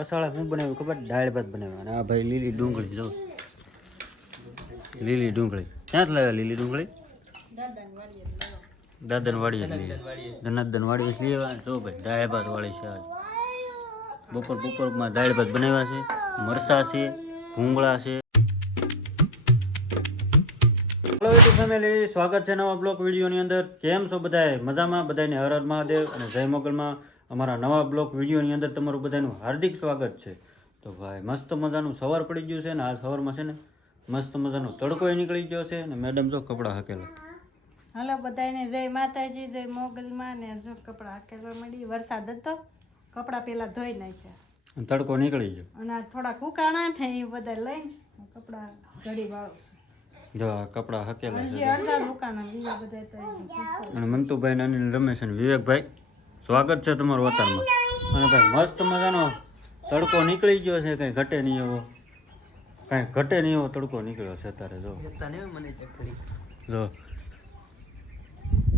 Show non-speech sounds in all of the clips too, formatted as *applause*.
મસાલા શું બનાવ્યું ખબર? દાળ ભાત બનાવ્યા. અને આ ભાઈ લીલી ડુંગળી, જો. લીલી ડુંગળી. ક્યાંથી લાવ્યા લીલી ડુંગળી? દાદન વાડી જ લઈએ ધનાદન વાડી જ લેવા જો ભાઈ, દાળ ભાત વાળી છે આજ. બપોર, બપોરમાં દાળ ભાત બનાવ્યા છે. મરસા છે, ભૂંગળા છે. હેલો યુટ્યુબ ફેમિલી સ્વાગત છે નવા બ્લોક વિડીયોની અંદર. કેમ છો બધાએ મજામાં? બધાને હર હર મહાદેવ અને જય મોગલમાં. અમારા નવા બ્લોક વિડીયોની અંદર તમારું બધાનું હાર્દિક સ્વાગત છે. તો ભાઈ મસ્ત મજાનું સવાર પડી ગયું છે ને આ સવારમાં છે ને મસ્ત મજાનો તડકો નીકળી ગયો છે ને મેડમ જો કપડાં હકેલા. હલો બધાને જય માતાજી જય મોગલમાં ને જો કપડાં હાકેલા મળી. વરસાદ હતો કપડા પહેલાં ધોઈ નાખ્યા. અને તડકો નીકળી ગયો. અને આ થોડા કુકાણા ને એ બધા લઈને કપડા ઘડી વાળું જો કપડાં હકેલા છે. અને મંતુભાઈ ને અનિલ રમેશ અને વિવેકભાઈ. સ્વાગત છે તમારું વતનમાં અને ભાઈ મસ્ત મજાનો તડકો નીકળી ગયો છે કંઈ ઘટે નહીં એવો. કાંઈ ઘટે નહીં એવો તડકો નીકળ્યો છે અત્યારે જો. જો.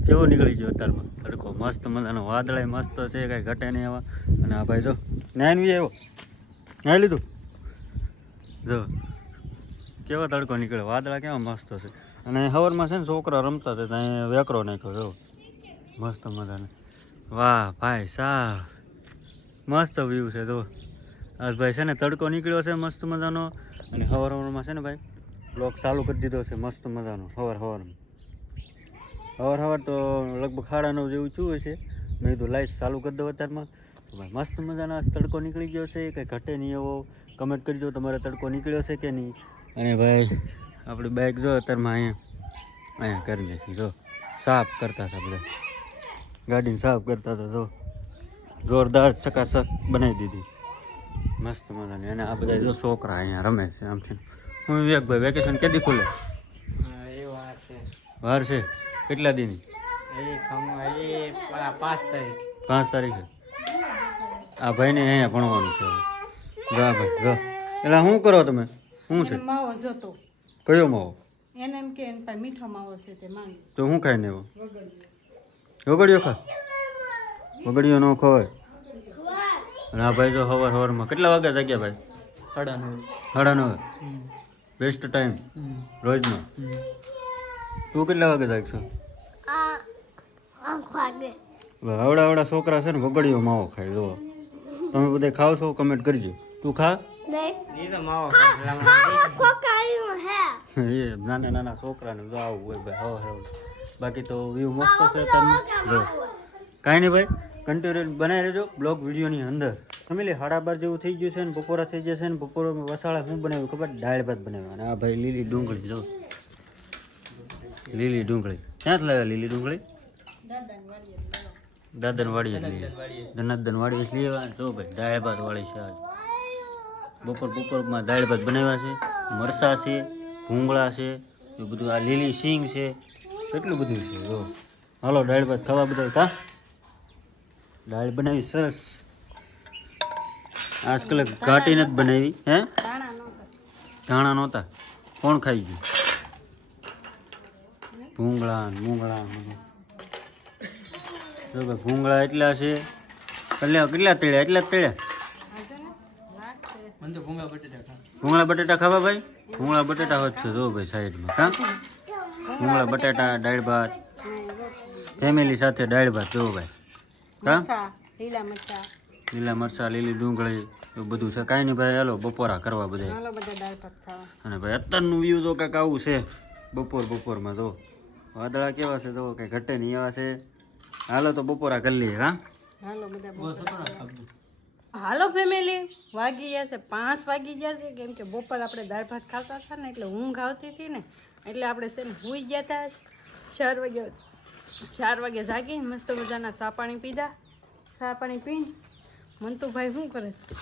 કેવો નીકળી ગયો અત્યારમાં તડકો? મસ્ત મજાનો વાદળાય મસ્ત છે કાંઈ ઘટે નહીં એવા. અને આ ભાઈ જો નાઈન વી આવ્યો. નાઈ લીધું. જો. કેવો તડકો નીકળ્યો? વાદળા કેવા મસ્ત છે. અને હવરમાં છે ને છોકરા રમતા હતા ત્યાં વેકરો નાખ્યો જો. મસ્ત મજાને. વાહ, ભાઈ સાહ. મસ્ત વ્યૂ છે જો આજ ભાઈ છે ને, તડકો નીકળ્યો છે મસ્ત મજાનો. અને હવાર હવારમાં છે ને ભાઈ બ્લોક ચાલુ કરી દીધો છે મસ્ત મજાનો હવાર હવારમાં હવાર હવાર તો લગભગ ખાડાનો જેવું થયું હશે. મેં કીધું, લાઈટ ચાલુ કરી દઉં અત્યારમાં. તો ભાઈ, મસ્ત મજાનો તડકો નીકળી ગયો છે. કંઈ ઘટે નહીં એવો. કમેન્ટ કરજો તમારે તડકો નીકળ્યો છે કે નહીં? અને ભાઈ, આપણી બાઇક જો અત્યારમાં અહીંયા અહીંયા કરી નાખી જો સાફ કરતા હતા બધા. ગાડીને સાફ કરતા હતા તો જોરદાર ચકાચક બનાવી દીધી. મસ્ત મજાની. અને આ બધા જો છોકરા અહીંયા રમે છે આમથી હું વિવેકભાઈ વેકેશન કેદી ખુલે? વાર છે. કેટલા દિન? પાંચ તારીખે. આ ભાઈને અહીંયા ભણવાનું છે. જો ભાઈ જો. એટલે શું કરો તમે? શું છે? માવો જોતો. કયો માવો? એને એમ કે મીઠો માવો છે તે માંગે. તો ખાઈને એવો વગડિયો ખા. વગડિયો ન ખોય અને આ ભાઈ જો હવાર હવારમાં કેટલા વાગ્યા જાગ્યા ભાઈ? સાડા નવ. સાડા નવ બેસ્ટ ટાઈમ રોજનો. તું કેટલા વાગે જાગશો? હવે આવડા આવડા છોકરા છે ને વગડીઓ માવો ખાય જો તમે બધા ખાવ છો કમેન્ટ કરજો. તું ખા? તો *laughs* નાના નાના છોકરાને જો આવું હોય ભાઈ હવા બાકી તો વ્યૂ મસ્ત છે તમે જો. કાંઈ નહીં ભાઈ કન્ટિન્યુ બનાવી રહેજો બ્લોગ વિડીયોની અંદર. ફેમિલી સાડા બાર જેવું થઈ ગયું છે ને બપોરા થઈ જશે ને બપોરમાં વસાળા શું બનાવ્યું ખબર? દાળ ભાત બનાવ્યા. અને આ ભાઈ લીલી ડુંગળી જો. લીલી ડુંગળી. ક્યાંથી લાવ્યા લીલી ડુંગળી? દાદન વાડી જ લઈએ ધનાદન વાડી જ લેવા. જો ભાઈ દાળ ભાત વાળી છે આજ. બપોર બપોરમાં દાળ ભાત બનાવ્યા છે મરસા છે ભૂંગળા છે એ બધું આ લીલી સિંગ છે. કેટલું બધું છે? જો. હાલો દાળ ભાત ખાવા બધા કા? દાળ બનાવી સરસ. આજકાલ ઘાટી નથી બનાવી હે? ધાણા નહોતા. કોણ ખાઈ ગયું? ભૂંગળા મૂંગળા જો ભાઈ ભૂંગળા એટલા છે. કેટલા કેટલા તળ્યા એટલા જ તળ્યા મને તો ભૂંગા બટેટા ખા ભૂંગળા બટેટા ખાવા ભાઈ? ભૂંગળા બટેટા હોત છે જો ભાઈ સાઈડમાં કા? ભૂંગળા બટાટા દાળ ભાત. ફેમિલી સાથે દાળ ભાત જો ભાઈ. હા? લીલા મરચાં. લીલા મરચાં લીલી ડુંગળી એવું બધું છે. કાંઈ નહીં ભાઈ હાલો બપોરા કરવા બધા. અને ભાઈ અત્યારનું વ્યૂ જો કાંઈક આવું છે. બપોર બપોરમાં જો. વાદળા કેવા છે જો કંઈ ઘટે નહીં એવા છે. હાલો તો બપોરા કરી લઈએ હા? હાલો બધા હાલો ફેમિલી. વાગી ગયા છે પાંચ વાગી ગયા છે. કેમ કે બપોર આપણે દાળ ભાત ખાતા હતા ને એટલે ઊંઘ આવતી હતી ને. એટલે આપણે છે ને સૂઈ ગયા હતા ચાર વાગે ચાર વાગે જાગીને મસ્ત મજાના સા પાણી પીધા. સા પાણી પીને મંતુભાઈ શું કરે છે?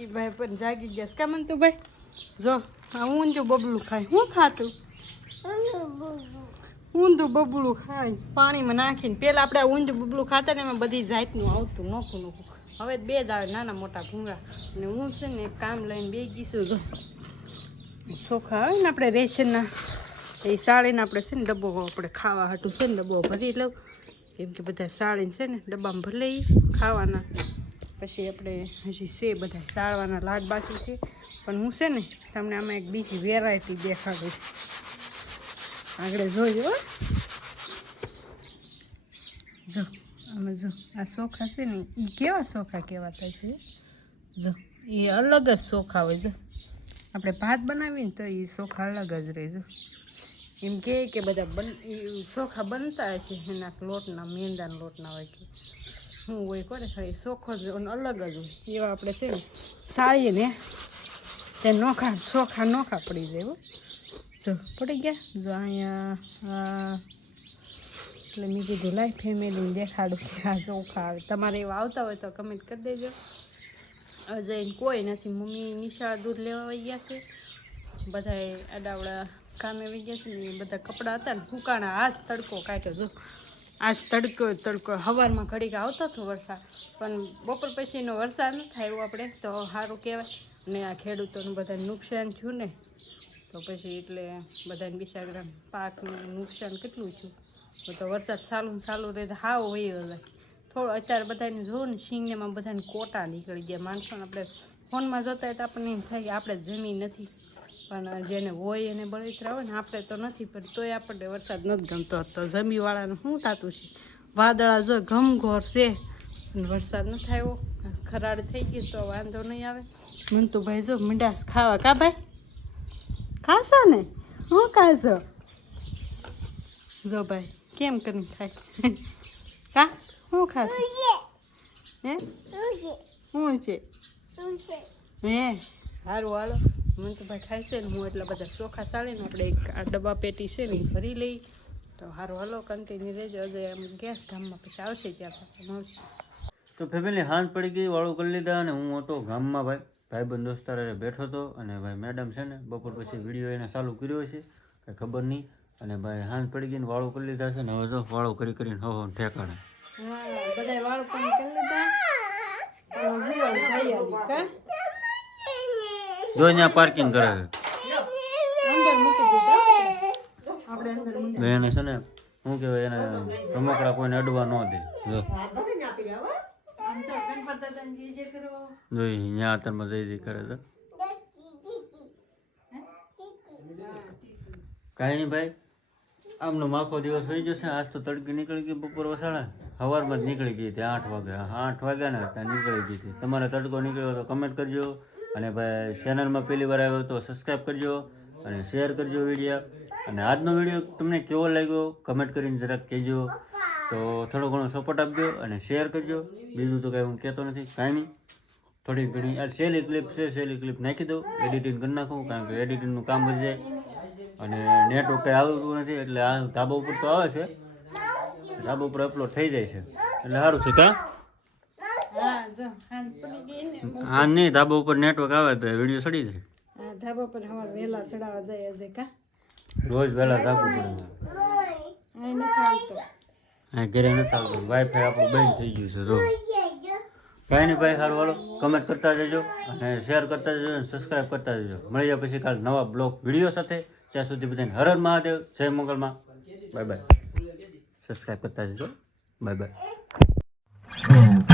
એ ભાઈ પણ જાગી ગયા કા મંતુભાઈ જો, આ ઊંધું બબલું ખાય. શું ખાતું ઊંધું બબલું ખાય. પાણીમાં નાખીને. પહેલાં આપણે ઊંધું બબલું ખાતા ને એમાં બધી જાતનું આવતું નોખું નોખું. હવે બે જ આવે નાના મોટા ભૂંગળા અને હું છે ને કામ લઈને બે જો. ચોખા આવે ને આપણે રેશનના. એ સાળીને આપણે છે ને ડબ્બો આપણે ખાવા હાટું છે ને ડબ્બો ભરી લઉં. કેમ કે બધા સાળીને છે ને ડબ્બામાં ભરી ખાવાના. પછી આપણે હજી છે બધા સાળવાના લાડ બાકી છે. પણ હું છે ને તમને આમાં એક બીજી વેરાયટી દેખાડીશ આગળ જોજો હો. જો, આમાં જો, આ ચોખા છે ને એ કેવા ચોખા કહેવાતા છે? જો એ અલગ જ ચોખા હોય જો આપણે ભાત બનાવીએ ને તો એ ચોખા અલગ જ રહેજો એમ કહે કે બધા બન ચોખા બનતા છે એના લોટના, મેંદાના લોટના હોય કે શું હોય કરે ખાલી ચોખો જ અલગ જ હોય. એવા આપણે છે ને સાળીએ ને તે નોખા ચોખા નોખા પડી જાય જો, પડી ગયા? જો અહીંયા એટલે મેં કીધું લાઈ ફેમિલીને દેખાડું કે આ ચોખા આવે. તમારે એવા આવતા હોય તો કમેન્ટ કરી દેજો. અજય કોઈ નથી. મમ્મી નિશાળ દૂધ લેવા વહી ગયા છે. બધાએ આડાવડા કામે વહી ગયા છે ને બધા કપડાં હતા ને ફૂકાણા આજ તડકો કાઢ્યો જો. આજ તડકો તડકો. હવારમાં ઘડીક આવતો હતો વરસાદ, પણ બપોર પછીનો વરસાદ ન થાય એવું આપણે તો સારું કહેવાય. ને આ ખેડૂતોનું બધાને નુકસાન થયું ને, તો પછી એટલે બધાને બિસાગ્રામ પાકનું નુકસાન કેટલું થયું? તો વરસાદ ચાલુ ચાલુ રહે હાવ હોય જાય. થોડો અત્યારે બધાને જોઉં ને, શિંગનેમાં બધાને કોટા નીકળી ગયા. માણસોને આપણે ફોનમાં જોતા તો આપણને એમ થાય આપણે જમીન નથી. પણ જેને હોય એને બળતરા હોય ને, આપણે તો નથી, પણ તોય આપણને વરસાદ નથી ગમતો. તો જમીવાળાને શું થતું છે? વાદળા જો ઘમઘોર છે. વરસાદ ન થાય ખરાડ થઈ ગઈ તો વાંધો નહીં આવે. મંતુભાઈ જો મીંડાસ ખાવા કા ભાઈ? ખાશો ને? હું ખાશો? જો ભાઈ, કેમ કરીને ખાય? કા? શું ખાશે હે શું છે? હે? સારું હાલો. મને તો ભાઈ ખાય છે ને હું એટલા બધા ચોખા ચાળીને આપણે એક આ ડબ્બા પેટી છે ને ભરી લઈ. તો સારું હાલો કન્ટિન્યુ રહેજો. હજુ એમ ગેસ ગામમાં પછી આવશે ત્યાં મળશે. તો ફેમિલી હાંજ પડી ગઈ વાળું કરી લીધા અને હું હતો ગામમાં ભાઈ. ભાઈબંધ બંધ હારે બેઠો હતો અને ભાઈ મેડમ છે ને બપોર પછી વીડિયો એને ચાલુ કર્યો છે કંઈ ખબર નહીં. અને ભાઈ હાંજ પડી ગઈને વાળું કરી લીધા છે ને હવે જો વાળું કરી કરીને હો હો ઠેકાણે. હા બધા વાળ પણ કરી લીધા. જો અહીંયા પાર્કિંગ કરે છે. એને છે ને શું કહેવાય એને રમકડા કોઈને અડવા ન દે. જો. અહીંયા આતરમાં જઈ જઈ કરે છે. કાંઈ નહીં ભાઈ આમનો માખો દિવસ હોઈ જશે આજ તો તડકી નીકળી ગઈ બપોર વસાડા સવારમાં જ નીકળી ગઈ હતી આઠ વાગે. આઠ વાગ્યા ને ત્યાં નીકળી ગઈ હતી. તમારે તડકો નીકળ્યો તો કમેન્ટ કરજો. અને ભાઈ ચેનલમાં પહેલી વાર આવ્યો તો સબસ્ક્રાઈબ કરજો અને શેર કરજો વીડિયો અને આજનો વીડિયો તમને કેવો લાગ્યો કમેન્ટ કરીને જરાક કહેજો. તો થોડો ઘણો સપોર્ટ આપજો અને શેર કરજો. બીજું તો કાંઈ હું કહેતો નથી, કાંઈ નહીં. થોડી ઘણી, આ સેલી ક્લિપ છે સેલી ક્લિપ નાખી દઉં. એડિટિંગ કરી નાખું, કારણ કે એડિટિંગનું કામ વધી જાય. અને નેટવર્ક કંઈ આવતું નથી, એટલે આ ધાબા ઉપર તો આવે છે. ધાબા ઉપર અપલોડ થઈ જાય છે. એટલે સારું છે કાં? હા જો હાથ પડી ગઈ ને હા નહીં ધાબા ઉપર નેટવર્ક આવે તો વીડિયો સડી જાય. ધાબા પર હવાર વહેલા ચડાવવા જાય છે કા? રોજ વહેલા ધાબું પર આ હા ઘરે નથી આવતું. વાઈફાઈ આપણું બંધ થઈ ગયું છે જો. કાંઈ નહીં ભાઈ સારું વાળો કમેન્ટ કરતા જજો અને શેર કરતા જજો અને સબસ્ક્રાઈબ કરતા જજો. મળી જાય પછી કાલે નવા બ્લોગ વીડિયો સાથે. ત્યાં સુધી બધાને હર હર મહાદેવ. જય મંગલમાં. બાય બાય સબસ્ક્રાઈબ કરતા જજો. Bye bye